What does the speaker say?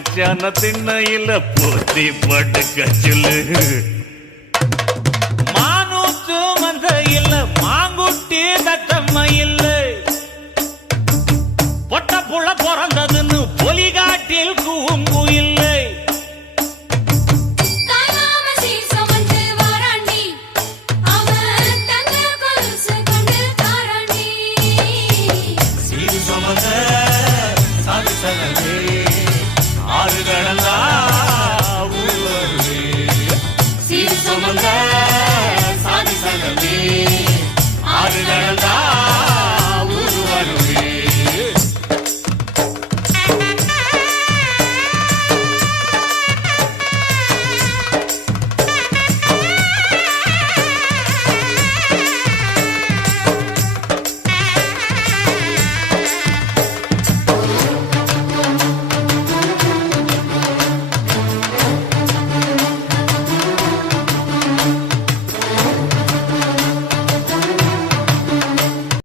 மச்சான திண்ணையில போத்தி படுக்க சொல்லு. மானூத்து மந்த இல்ல மாங்குட்டி தத்தம்ம இல்ல பொட்ட புள்ள பிறந்ததுன்னு பொலிகா நடந்த சாதி சலமே ஆறு நடந்த